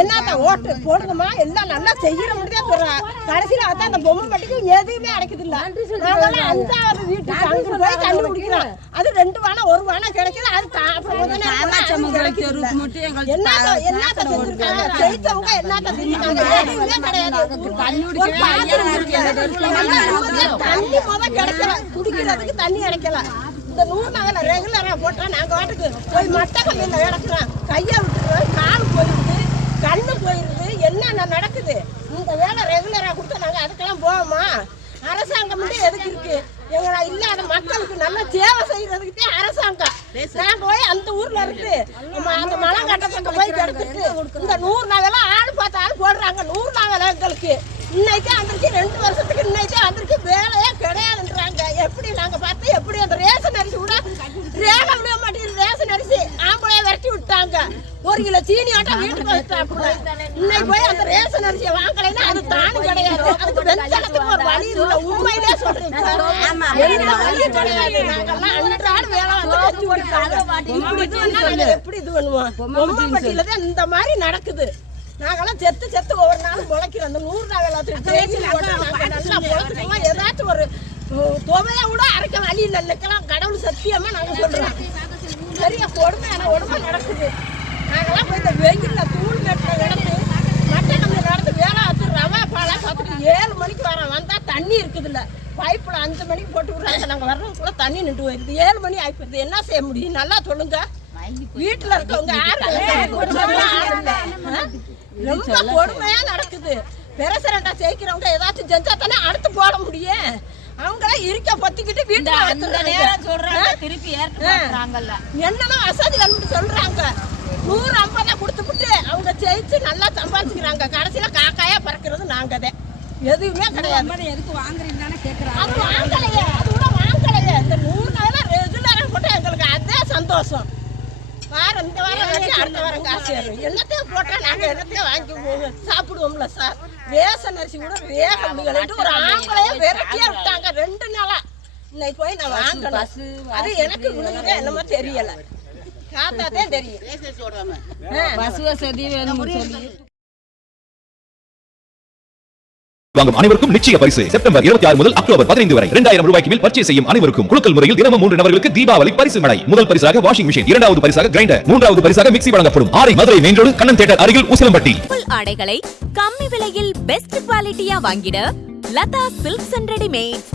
என்னத்த ஓட்டு போடுங்கம்மா எல்லாம் நல்லா செய்யற முடியா சொல்றேன். கடைசியில அதான் அந்த பொம்மை மட்டும் எதுவுமே அடைக்குது இல்ல. நாங்கெல்லாம் 5வது வீட்டுக்கு அங்க போய் தண்ணி குடிக்கிறோம். அது 2 வானம் 1 வானம் கிடைக்குது. அது அப்புறம் என்னத்த செஞ்சிருக்காங்க ஜெயிச்சவங்க என்னத்த செஞ்சிருக்காங்க எதுவுமே கிடையாது. தண்ணி முத கிடைக்கல, குடிக்கிறதுக்கு தண்ணி கிடைக்கல. இந்த 100 நகல ரெகுலரா போட்டா நாங்க வாட்டுக்கு போய் மட்டை கல்லில் கிடக்குறோம். கையை விட்டுருவோம், கால் போயிருது, கண்ணு போயிருது, என்னென்ன நடக்குது. இந்த வேலை ரெகுலரா கொடுத்தா நாங்க அதுக்கெல்லாம் போவோமா? அரசாங்கம் எதுக்கு இருக்கு? எங்களை இல்லாத மக்களுக்கு நல்ல சேவை செய்யறதுக்கிட்டே அரசாங்கம். நாங்க போய் அந்த ஊர்ல இருந்து அந்த மலை கட்டத்துக்கு போய் கிடத்துட்டு இந்த 100 நகலாம் ஆள் பார்த்து ஆள் போடுறாங்க. 100 நகல எங்களுக்கு இன்னைக்கு அன்றைக்கு 2 வருஷத்துக்கு இன்னைக்கு அன்றைக்கு வேலையே கிடையாதுன்றாங்க. எப்படி நாங்க பார்த்து எப்படி அந்த ரேஷன் அரிசி கூட ரேக விட மாட்டேங்குது. ரேஷன் அரிசி ஆம்பளைய விரட்டி விட்டாங்க. 1 கிலோ சீனி ஆட்டா வீட்டுக்கு வச்சுட்டாப்புல. இன்னைக்கு போய் அந்த ரேஷன் அரிசியை வாங்கலைன்னா அது தானும் கிடையாது. அதுக்கு வெஞ்சனத்துக்கு ஒரு வழி இல்லை. உண்மையிலே சொல்றேன் சார், எந்த வழியும் கிடையாது. நாங்கெல்லாம் அன்றாட வேலை வந்து வச்சு கொடுத்தாங்க. எப்படி இது பண்ணுவோம்? பொம்மைப்பட்டியில தான் இந்த மாதிரி நடக்குது. நாங்கெல்லாம் செத்து ஒவ்வொரு நாளும் முளைக்கிறோம். அந்த 100 நகலத்துக்கு நல்லா முளைச்சிட்டோம். ஏதாச்சும் ஒரு துவைய கூட அரைக்க வழி இல்லை. இன்னைக்கெல்லாம் கடவுள் சத்தியமா நாங்க சொல்றோம். பெரிய கொடுமையான உடம்பு நடக்குது. நாங்கெல்லாம் போய் இந்த வெயில்ல தூள் கட்டுற கிடந்து மட்டை கம்பி நடந்து வேலை ஆச்சு ரவா பாலா சாப்பிட்டு 7 மணிக்கு வரோம். வந்தா தண்ணி இருக்குது இல்ல, பைப்புல 5 மணிக்கு போட்டு விடுறாங்க. நாங்க வர்றதுக்குள்ள தண்ணி நின்று போயிருது. 7 மணி ஆயிடுது. என்ன செய்ய முடியும்? நல்லா சொல்லுங்க. வீட்டுல இருக்கவங்க ரொம்ப கொடுமையா நடக்குது. பெருசரண்டா ஜெயிக்கிறவங்க ஏதாச்சும் செஞ்சா தானே அடுத்து போட முடியும். அவங்களாம் இருக்க பத்திக்கிட்டு வீட்டுல திருப்பி என்னன்னா வசதி வந்து சொல்றாங்க. 150 கொடுத்துட்டு அவங்க ஜெயிச்சு நல்லா சம்பாதிச்சுக்கிறாங்க. கடைசியில காக்காயா பறக்கிறது நாங்கதே. எதுவுமே கிடையாது. எதுக்கு வாங்குறீங்கன்னு கேக்குறாங்க. அது வாங்கலையே, அது கூட வாங்கலையே. இந்த 100 நாளா ரெகுலரா போட்டா எங்களுக்கு அதே சந்தோஷம். வாரம் இந்த வாரம் வச்சு அடுத்த வாரம் காசு ஏறும். என்னத்தையும் போட்டா நாங்க என்னத்தையும் வாங்கி சாப்பிடுவோம்ல சார். ரேஷன் அரிசி கூட வேக முடியலன்ட்டு ஒரு ஆம்பளைய விரட்டியா விட்டாங்க 2 நாளா. இன்னைக்கு போய் நான் வாங்கணும். அது எனக்கு விழுகுதே என்னமோ தெரியல. காத்தாத்தே தெரியும். பஸ் வசதி வேணும் சொல்லி வாங்கும் அனைவருக்கும் நிச்சய பரிசு. செப்டம்பர் 26 முதல் அக்டோபர் 15 வரை 2000 ரூபாய்க்கு மேல் பர்ச்சேஸ் செய்யும் அனைவருக்கும் குலுக்கல் முறையில் தினமும் 3 நபர்களுக்கு தீபாவளி பரிசு மழை. முதல் பரிசாக வாஷிங் மிஷின், 2வது பரிசாக கிரைண்டர், 3வது பரிசாக மிக்ஸி வழங்கப்படும். ஆரை Madurai main road Kannan theatre அருகில் உசிலம்பட்டி. ஆடைகளை கம்மி விலையில் பெஸ்ட் குவாலிட்டியா வாங்கிட லதா சில்க்ஸ் அண்ட் ரெடிமேட்.